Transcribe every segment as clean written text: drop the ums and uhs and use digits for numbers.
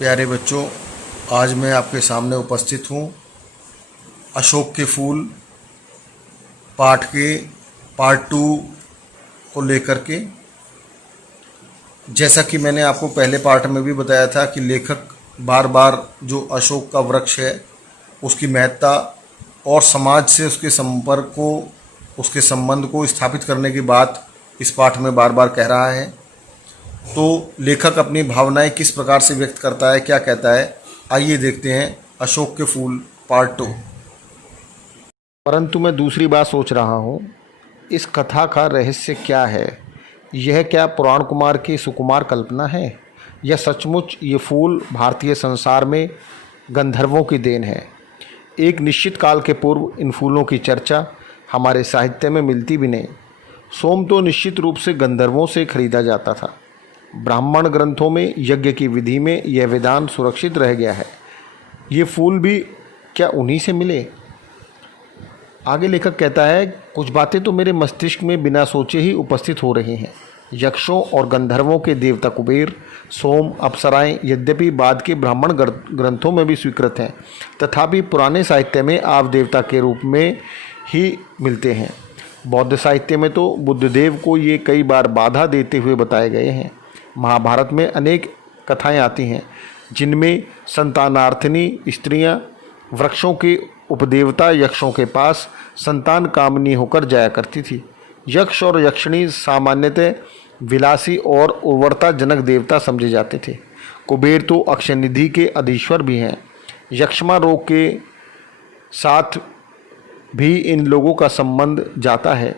प्यारे बच्चों, आज मैं आपके सामने उपस्थित हूँ अशोक के फूल पाठ के पार्ट 2 को लेकर के। जैसा कि मैंने आपको पहले पार्ट में भी बताया था कि लेखक बार बार जो अशोक का वृक्ष है उसकी महत्ता और समाज से उसके संपर्क को, उसके संबंध को स्थापित करने की बात इस पाठ में बार बार कह रहा है। तो लेखक अपनी भावनाएं किस प्रकार से व्यक्त करता है, क्या कहता है, आइए देखते हैं अशोक के फूल पार्ट 2। परंतु मैं दूसरी बात सोच रहा हूँ, इस कथा का रहस्य क्या है? यह क्या पुराण कुमार की सुकुमार कल्पना है या सचमुच ये फूल भारतीय संसार में गंधर्वों की देन है? एक निश्चित काल के पूर्व इन फूलों की चर्चा हमारे साहित्य में मिलती भी नहीं। सोम तो निश्चित रूप से गंधर्वों से खरीदा जाता था। ब्राह्मण ग्रंथों में यज्ञ की विधि में यह विधान सुरक्षित रह गया है। ये फूल भी क्या उन्हीं से मिले? आगे लेखक कहता है, कुछ बातें तो मेरे मस्तिष्क में बिना सोचे ही उपस्थित हो रही हैं। यक्षों और गंधर्वों के देवता कुबेर, सोम, अप्सराएं यद्यपि बाद के ब्राह्मण ग्रंथों में भी स्वीकृत हैं, तथापि पुराने साहित्य में आप देवता के रूप में ही मिलते हैं। बौद्ध साहित्य में तो बुद्धदेव को ये कई बार बाधा देते हुए बताए गए हैं। महाभारत में अनेक कथाएं आती हैं जिनमें संतानार्थिनी स्त्रियां वृक्षों के उपदेवता यक्षों के पास संतान कामनी होकर जाया करती थी। यक्ष और यक्षिणी सामान्यतः विलासी और उर्वरता जनक देवता समझे जाते थे। कुबेर तो अक्षय निधि के अधीश्वर भी हैं। यक्षमा रोग के साथ भी इन लोगों का संबंध जाता है।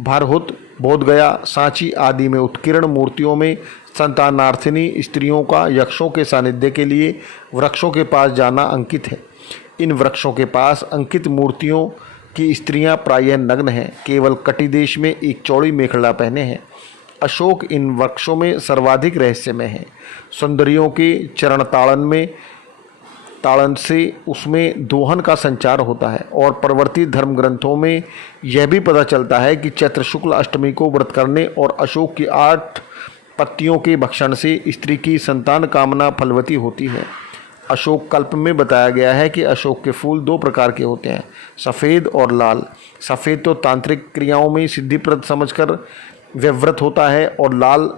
भारहुत, बोधगया, सांची आदि में उत्कीर्ण मूर्तियों में संतानार्थिनी स्त्रियों का यक्षों के सानिध्य के लिए वृक्षों के पास जाना अंकित है। इन वृक्षों के पास अंकित मूर्तियों की स्त्रियां प्रायः नग्न हैं, केवल कटिदेश में एक चौड़ी मेखला पहने हैं। अशोक इन वृक्षों में सर्वाधिक रहस्यमय है। सुंदरियों के चरण ताड़न से उसमें दोहन का संचार होता है और परवर्ती धर्म ग्रंथों में यह भी पता चलता है कि चैत्र शुक्ल अष्टमी को व्रत करने और अशोक की 8 पत्तियों के भक्षण से स्त्री की संतान कामना फलवती होती है। अशोक कल्प में बताया गया है कि अशोक के फूल 2 प्रकार के होते हैं, सफ़ेद और लाल। सफ़ेद तो तांत्रिक क्रियाओं में सिद्धिप्रद समझकर व्यवृत होता है और लाल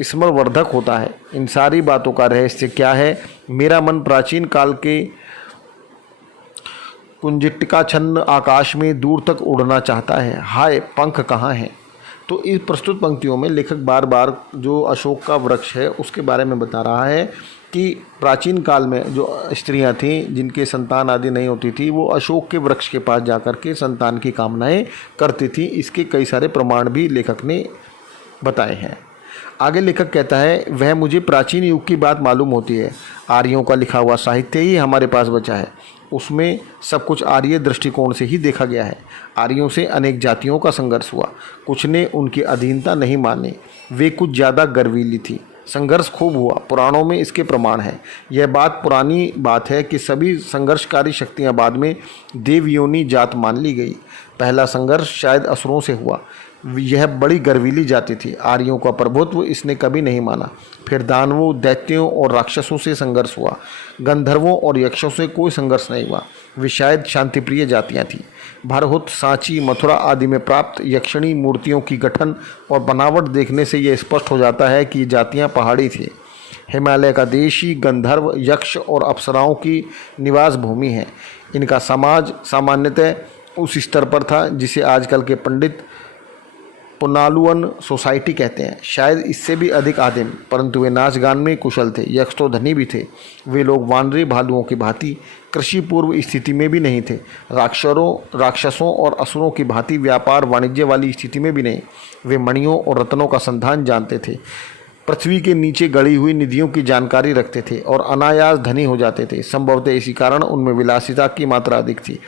स्मरवर्धक होता है। इन सारी बातों का रहस्य क्या है? मेरा मन प्राचीन काल के कुंजिटिकाछन्न आकाश में दूर तक उड़ना चाहता है। हाय, पंख कहाँ हैं? तो इस प्रस्तुत पंक्तियों में लेखक बार बार जो अशोक का वृक्ष है उसके बारे में बता रहा है कि प्राचीन काल में जो स्त्रियां थीं जिनके संतान आदि नहीं होती थी, वो अशोक के वृक्ष के पास जाकर के संतान की कामनाएं करती थी। इसके कई सारे प्रमाण भी लेखक ने बताए हैं। आगे लेखक कहता है, वह मुझे प्राचीन युग की बात मालूम होती है। आर्यों का लिखा हुआ साहित्य ही हमारे पास बचा है। उसमें सब कुछ आर्य दृष्टिकोण से ही देखा गया है। आर्यों से अनेक जातियों का संघर्ष हुआ। कुछ ने उनकी अधीनता नहीं मानी, वे कुछ ज़्यादा गर्वीली थी। संघर्ष खूब हुआ, पुराणों में इसके प्रमाण हैं। यह बात पुरानी बात है कि सभी संघर्षकारी शक्तियाँ बाद में देवयोनी जात मान ली गई। पहला संघर्ष शायद असुरों से हुआ। यह बड़ी गर्वीली जाति थी। आर्यों का प्रभुत्व इसने कभी नहीं माना। फिर दानवों, दैत्यों और राक्षसों से संघर्ष हुआ। गंधर्वों और यक्षों से कोई संघर्ष नहीं हुआ। वे शायद शांतिप्रिय जातियां थीं। भारहुत, सांची, मथुरा आदि में प्राप्त यक्षिणी मूर्तियों की गठन और बनावट देखने से यह स्पष्ट हो जाता है कि ये जातियाँ पहाड़ी थी। हिमालय का देश ही गंधर्व, यक्ष और अप्सराओं की निवास भूमि है। इनका समाज सामान्यतः उस स्तर पर था जिसे आजकल के पंडित पुनालुअन सोसाइटी कहते हैं, शायद इससे भी अधिक आदिम। परंतु वे नाच गान में कुशल थे। यक्ष तो धनी भी थे। वे लोग वानरे भालुओं की भांति कृषि पूर्व स्थिति में भी नहीं थे। राक्षसों और असुरों की भांति व्यापार वाणिज्य वाली स्थिति में भी नहीं। वे मणियों और रत्नों का संधान जानते थे, पृथ्वी के नीचे गड़ी हुई निधियों की जानकारी रखते थे और अनायास धनी हो जाते थे। संभवतः इसी कारण उनमें विलासिता की मात्रा अधिक थी।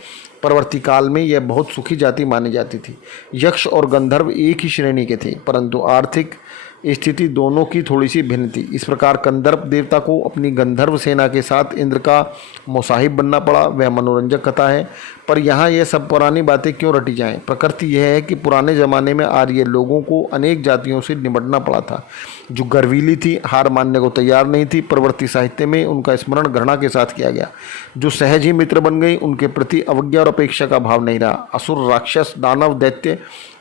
परवर्ती काल में यह बहुत सुखी जाति मानी जाती थी। यक्ष और गंधर्व एक ही श्रेणी के थे, परंतु आर्थिक स्थिति दोनों की थोड़ी सी भिन्न थी। इस प्रकार कंदर्प देवता को अपनी गंधर्व सेना के साथ इंद्र का मुसाहिब बनना पड़ा। वह मनोरंजक कथा है, पर यहाँ यह सब पुरानी बातें क्यों रटी जाएं? प्रकृति यह है कि पुराने ज़माने में आर्य लोगों को अनेक जातियों से निपटना पड़ा था, जो गर्वीली थी, हार मानने को तैयार नहीं थी। प्रवृत्ति साहित्य में उनका स्मरण घृणा के साथ किया गया। जो सहज ही मित्र बन गई, उनके प्रति अवज्ञा और अपेक्षा का भाव नहीं रहा। असुर, राक्षस, दानव, दैत्य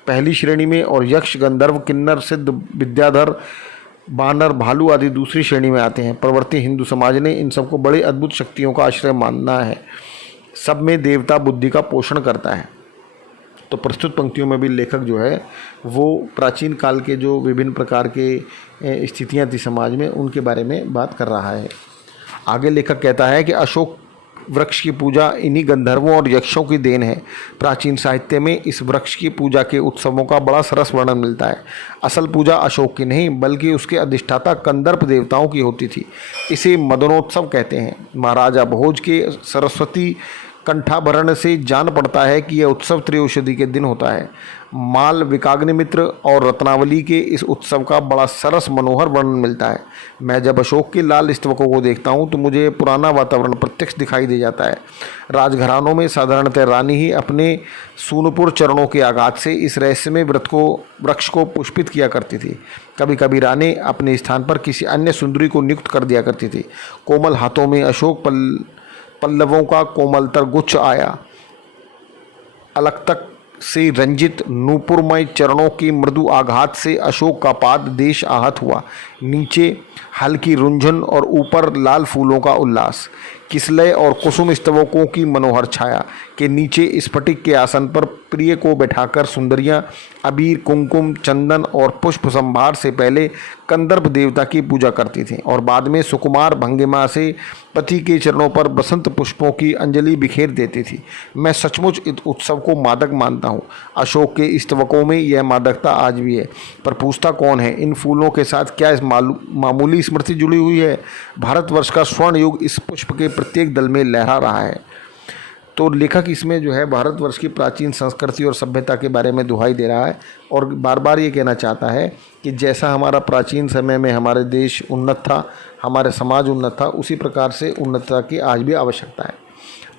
पहली श्रेणी में और यक्ष, गंधर्व, किन्नर, सिद्ध, विद्याधर, बानर, भालू आदि दूसरी श्रेणी में आते हैं। प्रवर्ती हिंदू समाज ने इन सबको बड़ी अद्भुत शक्तियों का आश्रय मानना है। सब में देवता बुद्धि का पोषण करता है। तो प्रस्तुत पंक्तियों में भी लेखक जो है वो प्राचीन काल के जो विभिन्न प्रकार के स्थितियाँ थी समाज में, उनके बारे में बात कर रहा है। आगे लेखक कहता है कि अशोक वृक्ष की पूजा इन्हीं गंधर्वों और यक्षों की देन है। प्राचीन साहित्य में इस वृक्ष की पूजा के उत्सवों का बड़ा सरस वर्णन मिलता है। असल पूजा अशोक की नहीं, बल्कि उसके अधिष्ठाता कंदर्प देवताओं की होती थी। इसे मदनोत्सव कहते हैं। महाराजा भोज के सरस्वती कंठाभरण से जान पड़ता है कि यह उत्सव त्रयोदशी के दिन होता है। माल, विकाग्निमित्र और रत्नावली के इस उत्सव का बड़ा सरस मनोहर वर्णन मिलता है। मैं जब अशोक के लाल स्तवकों को देखता हूँ तो मुझे पुराना वातावरण प्रत्यक्ष दिखाई दे जाता है। राजघरानों में साधारणतः रानी ही अपने सूनपुर चरणों के आघात से इस रहस्यमय वृक्ष को पुष्पित किया करती थी। कभी कभी रानी अपने स्थान पर किसी अन्य सुंदरी को नियुक्त कर दिया करती थी। कोमल हाथों में अशोक पल्लवों का कोमलतर गुच्छ आया। अलग तक से रंजित नूपुरमय चरणों के मृदु आघात से अशोक का पाद देश आहत हुआ। नीचे हल्की रुंझन और ऊपर लाल फूलों का उल्लास। किसलय और कुसुम स्तवकों की मनोहर छाया के नीचे स्फटिक के आसन पर प्रिय को बैठाकर सुंदरियां अबीर, कुमकुम, चंदन और पुष्प संभार से पहले कंदर्प देवता की पूजा करती थीं और बाद में सुकुमार भंगिमा से पति के चरणों पर बसंत पुष्पों की अंजलि बिखेर देती थी। मैं सचमुच इस उत्सव को मादक मानता हूँ। अशोक के स्तवकों में यह मादकता आज भी है। पर पूछता कौन है, इन फूलों के साथ क्या इस मामूली स्मृति जुड़ी हुई है? भारतवर्ष का स्वर्ण युग इस पुष्प के प्रत्येक दल में लहरा रहा है। तो लेखक इसमें जो है भारतवर्ष की प्राचीन संस्कृति और सभ्यता के बारे में दुहाई दे रहा है और बार बार ये कहना चाहता है कि जैसा हमारा प्राचीन समय में हमारे देश उन्नत था, हमारे समाज उन्नत था, उसी प्रकार से उन्नतता की आज भी आवश्यकता है।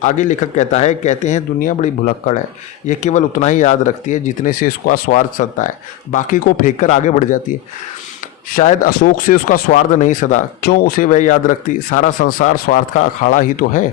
आगे लेखक कहते हैं दुनिया बड़ी भुलक्कड़ है। यह केवल उतना ही याद रखती है जितने से इसका स्वार्थ सदता है, बाकी को फेंक कर आगे बढ़ जाती है। शायद अशोक से उसका स्वार्थ नहीं सदा, क्यों उसे वह याद रखती? सारा संसार स्वार्थ का अखाड़ा ही तो है।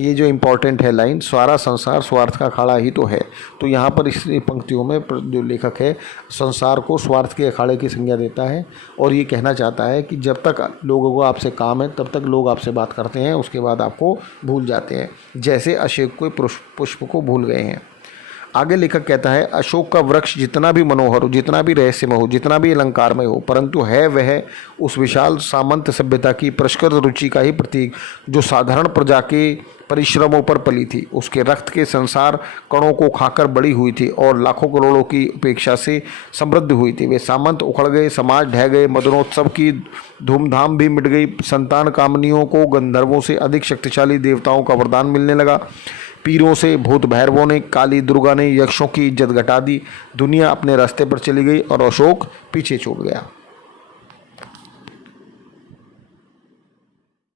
ये जो इम्पोर्टेंट है लाइन, सारा संसार स्वार्थ का अखाड़ा ही तो है। तो यहाँ पर इस पंक्तियों में जो लेखक है संसार को स्वार्थ के अखाड़े की संज्ञा देता है और ये कहना चाहता है कि जब तक लोगों को आपसे काम है तब तक लोग आपसे बात करते हैं, उसके बाद आपको भूल जाते हैं, जैसे अशोक के पुष्प को भूल गए हैं। आगे लेखक कहता है अशोक का वृक्ष जितना भी मनोहर हो, जितना भी रहस्यमय हो, जितना भी अलंकारमय हो, परंतु है वह उस विशाल सामंत सभ्यता की परिष्कृत रुचि का ही प्रतीक जो साधारण प्रजा के परिश्रमों पर पली थी। उसके रक्त के संसार कणों को खाकर बड़ी हुई थी और लाखों करोड़ों की अपेक्षा से समृद्ध हुई थी। वे सामंत उखड़ गए, समाज ढह गए, मदनोत्सव की धूमधाम भी मिट गई। संतान कामनियों को गंधर्वों से अधिक शक्तिशाली देवताओं का वरदान मिलने लगा। पीरों से भूत भैरवों ने, काली दुर्गा ने यक्षों की इज्जत घटा दी। दुनिया अपने रास्ते पर चली गई और अशोक पीछे छूट गया।